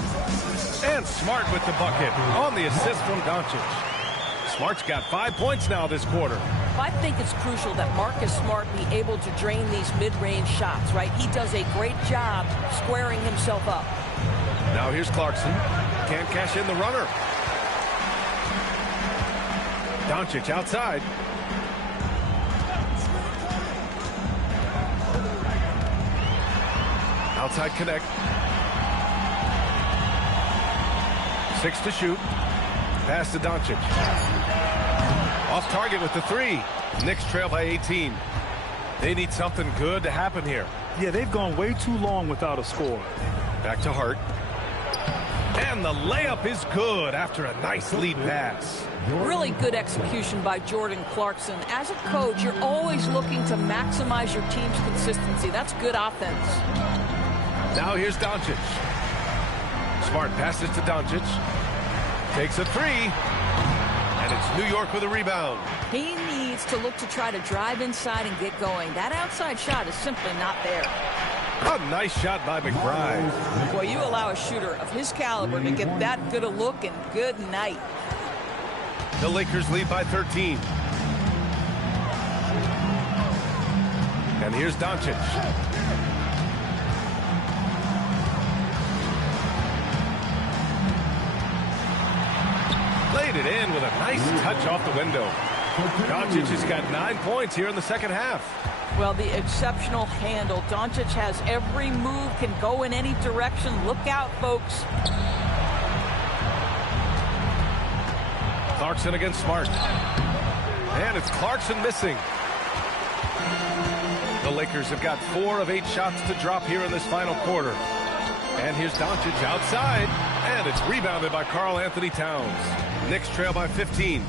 And Smart with the bucket on the assist from Doncic. Smart's got 5 points now this quarter. I think it's crucial that Marcus Smart be able to drain these mid-range shots, right? He does a great job squaring himself up. Now here's Clarkson. Can't cash in the runner. Doncic outside. Outside connect. 6 to shoot. Pass to Doncic. Off target with the 3. Knicks trail by 18. They need something good to happen here. Yeah, they've gone way too long without a score. Back to Hart. And the layup is good after a nice lead pass. Really good execution by Jordan Clarkson. As a coach, you're always looking to maximize your team's consistency. That's good offense. Now here's Doncic. Smart passes to Doncic. Takes a 3. And it's New York with a rebound. He needs to look to try to drive inside and get going. That outside shot is simply not there. A nice shot by McBride. Boy, you allow a shooter of his caliber to get that good a look, and good night. The Lakers lead by 13. And here's Doncic. Laid it in with a nice touch off the window. Doncic has got 9 points here in the second half. Well, the exceptional handle. Doncic has every move, can go in any direction. Look out, folks. Clarkson against Smart. And it's Clarkson missing. The Lakers have got 4 of 8 shots to drop here in this final quarter. And here's Doncic outside. And it's rebounded by Karl Anthony Towns. Knicks trail by 15.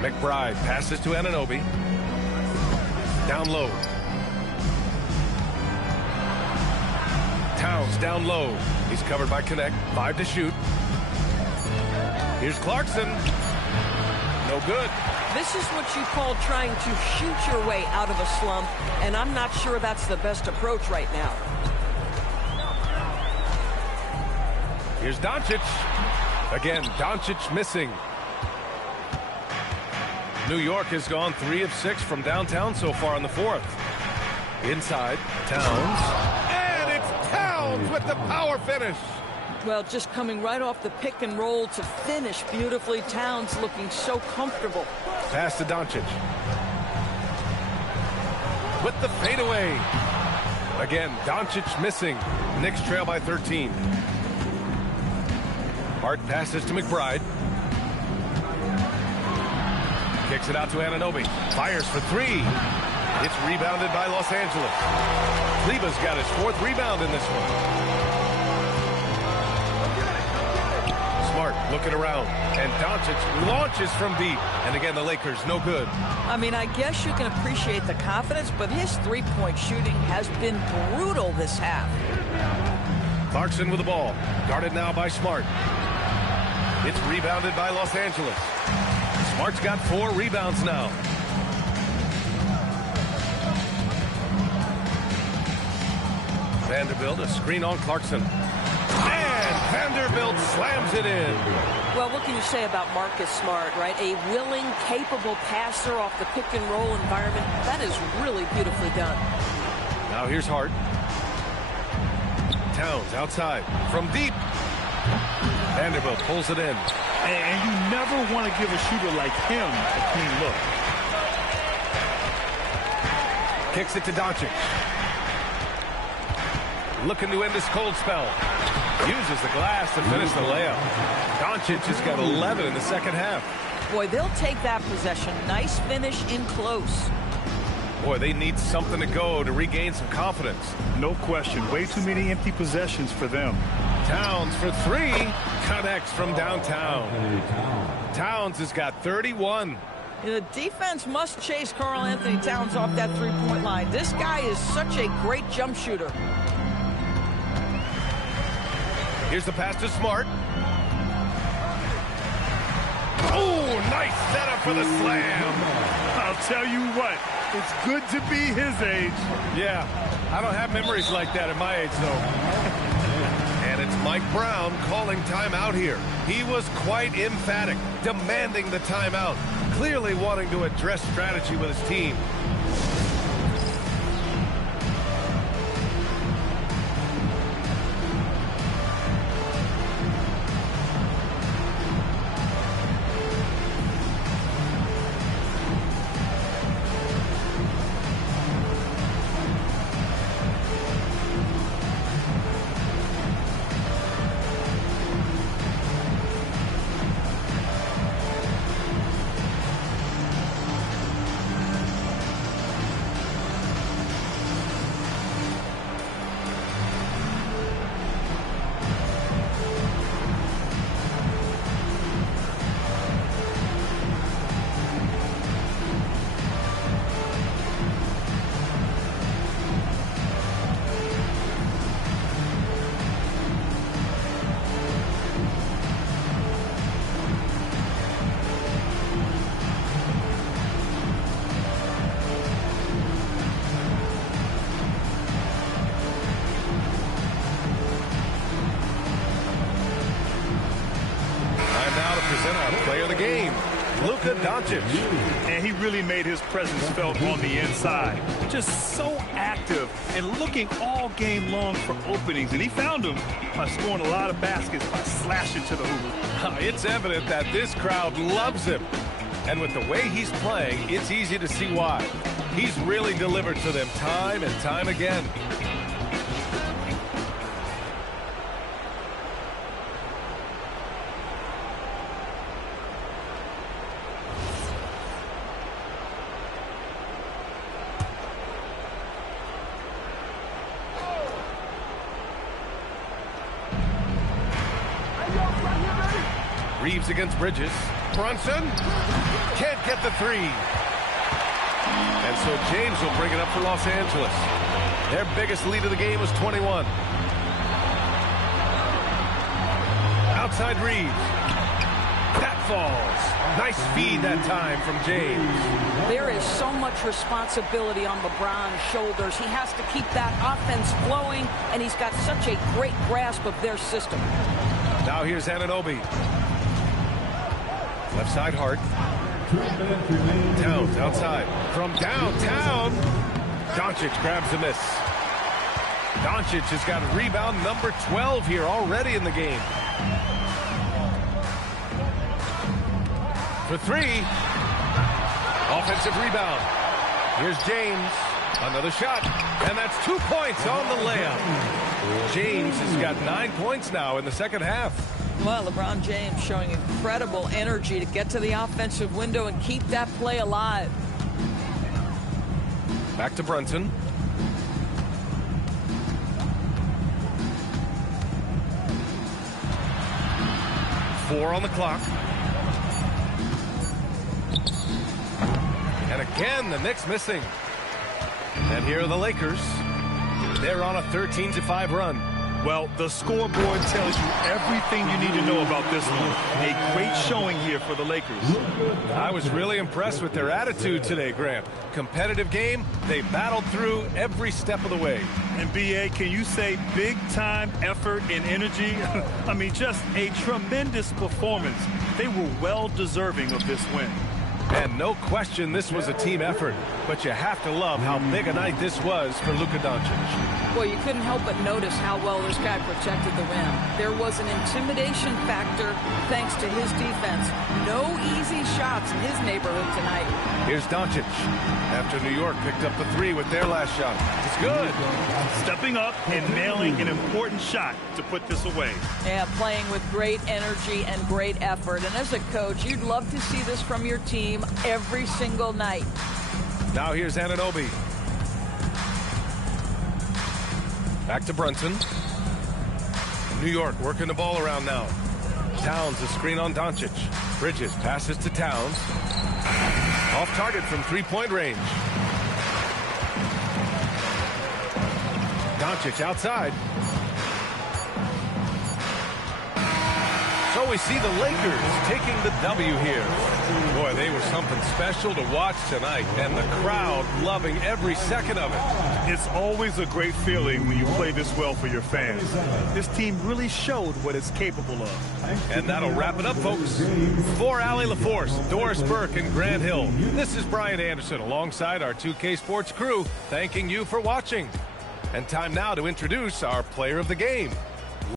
McBride passes to Anunoby. Down low. Towns down low. He's covered by Connect. 5 to shoot. Here's Clarkson. No good. This is what you call trying to shoot your way out of a slump, and I'm not sure that's the best approach right now. Here's Doncic. Again, Doncic missing. New York has gone 3 of 6 from downtown so far in the fourth. Inside, Towns. And it's Towns with the power finish. Well, just coming right off the pick and roll to finish beautifully. Towns looking so comfortable. Pass to Doncic. With the fadeaway. Again, Doncic missing. Knicks trail by 13. Hart passes to McBride. Kicks it out to Anunoby. Fires for three. It's rebounded by Los Angeles. Kleber's got his 4th rebound in this one. Smart looking around. And Doncic launches from deep. And again, the Lakers, no good. I mean, I guess you can appreciate the confidence, but his three-point shooting has been brutal this half. Clarkson with the ball. Guarded now by Smart. It's rebounded by Los Angeles. Smart's got 4 rebounds now. Vanderbilt, a screen on Clarkson. And Vanderbilt slams it in. Well, what can you say about Marcus Smart, right? A willing, capable passer off the pick-and-roll environment. That is really beautifully done. Now here's Hart. Towns outside from deep. Vanderbilt pulls it in. And you never want to give a shooter like him a clean look. Kicks it to Doncic. Looking to end this cold spell. Uses the glass to finish the layup. Doncic has got 11 in the second half. Boy, they'll take that possession. Nice finish in close. Boy, they need something to go to regain some confidence. No question. Way too many empty possessions for them. Towns for 3. Connects from downtown. Towns has got 31. The defense must chase Karl Anthony Towns off that three-point line. This guy is such a great jump shooter. Here's the pass to Smart. Oh, nice setup for the slam. I'll tell you what, it's good to be his age. Yeah, I don't have memories like that at my age, though. And it's Mike Brown calling timeout here. He was quite emphatic, demanding the timeout, clearly wanting to address strategy with his team. Doncic. And he really made his presence felt on the inside. Just so active and looking all game long for openings. And he found them by scoring a lot of baskets by slashing to the hoop. It's evident that this crowd loves him. And with the way he's playing, it's easy to see why. He's really delivered to them time and time again. Reeves against Bridges. Brunson can't get the 3. And so James will bring it up for Los Angeles. Their biggest lead of the game was 21. Outside Reeves. That falls. Nice feed that time from James. There is so much responsibility on LeBron's shoulders. He has to keep that offense flowing, and he's got such a great grasp of their system. Now here's Anunoby. Left side, Hart. Towns outside. From downtown. Doncic grabs a miss. Doncic has got rebound number 12 here already in the game. For 3. Offensive rebound. Here's James. Another shot, and that's 2 points on the layup. James has got 9 points now in the second half. Well, LeBron James showing incredible energy to get to the offensive window and keep that play alive. Back to Brunson. Four on the clock. And again, the Knicks missing. And here are the Lakers. They're on a 13-5 run. Well, the scoreboard tells you everything you need to know about this one. A great showing here for the Lakers. I was really impressed with their attitude today, Grant. Competitive game, they battled through every step of the way. And B.A., can you say big-time effort and energy? I mean, just a tremendous performance. They were well deserving of this win. And no question this was a team effort, but you have to love how big a night this was for Luka Doncic. Well, you couldn't help but notice how well this guy protected the rim. There was an intimidation factor thanks to his defense. No easy shots in his neighborhood tonight. Here's Doncic after New York picked up the three with their last shot. It's good. Stepping up and nailing an important shot to put this away. Yeah, playing with great energy and great effort. And as a coach, you'd love to see this from your team every single night. Now here's Anunoby. Back to Brunson. New York working the ball around now. Towns a screen on Doncic. Bridges passes to Towns. Off target from three-point range. Doncic outside. So we see the Lakers taking the W here. Boy, they were something special to watch tonight, and the crowd loving every second of it. It's always a great feeling when you play this well for your fans. This team really showed what it's capable of. And that'll wrap it up, folks. For Allie LaForce, Doris Burke, and Grant Hill, this is Brian Anderson alongside our 2K Sports crew, thanking you for watching. And time now to introduce our player of the game.